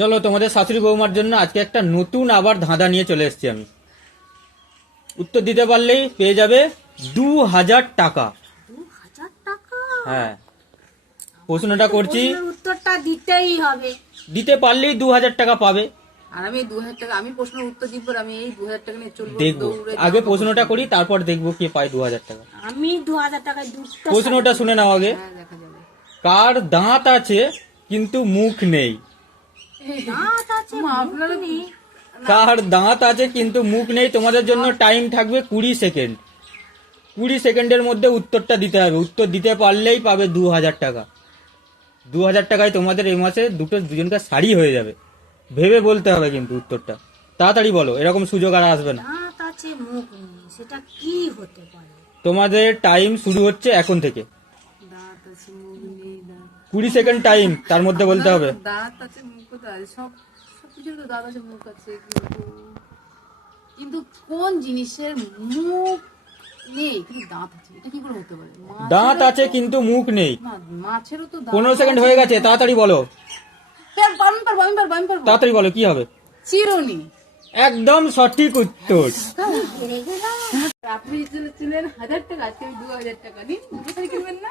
চলো তোমাদের শাশুড়ি বৌমার জন্য আজকে একটা নতুন আবার ধাঁধা নিয়ে চলে এসেছি আমি। উত্তর দিতে পারলেই পেয়ে যাবে 2000 টাকা। 2000 টাকা? হ্যাঁ, প্রশ্নটা করছি, প্রশ্নের উত্তরটা দিতেই হবে। দিতে পারলেই 2000 টাকা পাবে। আর আমি 2000 টাকা, আমি প্রশ্নের উত্তর দিব, আমি এই 2000 টাকা নিয়ে চলবো। দেখবো, দৌড়ে আগে যাবো। প্রশ্নটা করি, তারপর দেখবো কে পায় 2000 টাকা। আমি 2000 টাকায় দুটো প্রশ্নটা শুনে নাও আগে। হ্যাঁ, দেখা যাবে। কার দাঁত আছে কিন্তু মুখ নেই? দাঁত আছে, আপনারা মুখ নেই। কার দাঁত আছে কিন্তু মুখ নেই? তোমাদের জন্য টাইম থাকবে 20 সেকেন্ড। 20 সেকেন্ডের মধ্যে উত্তরটা দিতে হবে। উত্তর দিতে পারলেই পাবে 2000 টাকা। 2000 টাকায় তোমাদের এই মাসে দুজনকে শাড়ি হয়ে যাবে। ভেবে বলতে হবে কিন্তু উত্তরটা, তাড়াতাড়ি বলো, এরকম সুযোগ আর আসবে না। দাঁত আছে, মুখ নেই, সেটা কি হতে পারে? তোমাদের টাইম শুরু হচ্ছে এখন থেকে। দাঁত আছে, মুখ নেই, 20 সেকেন্ড টাইম, তার মধ্যে বলতে হবে। দাঁত আছে, মুখ আছে, সব কিছু তো দাঁত আছে, মুখ আছে, কিন্তু কোন জিনিসের মুখ নেই কিন্তু দাঁত আছে, এটা কি করে হতে পারে? দাঁত আছে কিন্তু মুখ নেই। না, মাছেরও তো দাঁত 15 সেকেন্ড হয়ে গেছে, তাড়াতাড়ি বলো, আমি পারবো। তাড়াতাড়ি বলো, কি হবে? চিরুনি। একদম সঠিক উত্তর। হেরে গেলাম। আপনি ছিলেন 1000 টাকা, আজকে আমি 2000 টাকা নিন, কিনবেন না?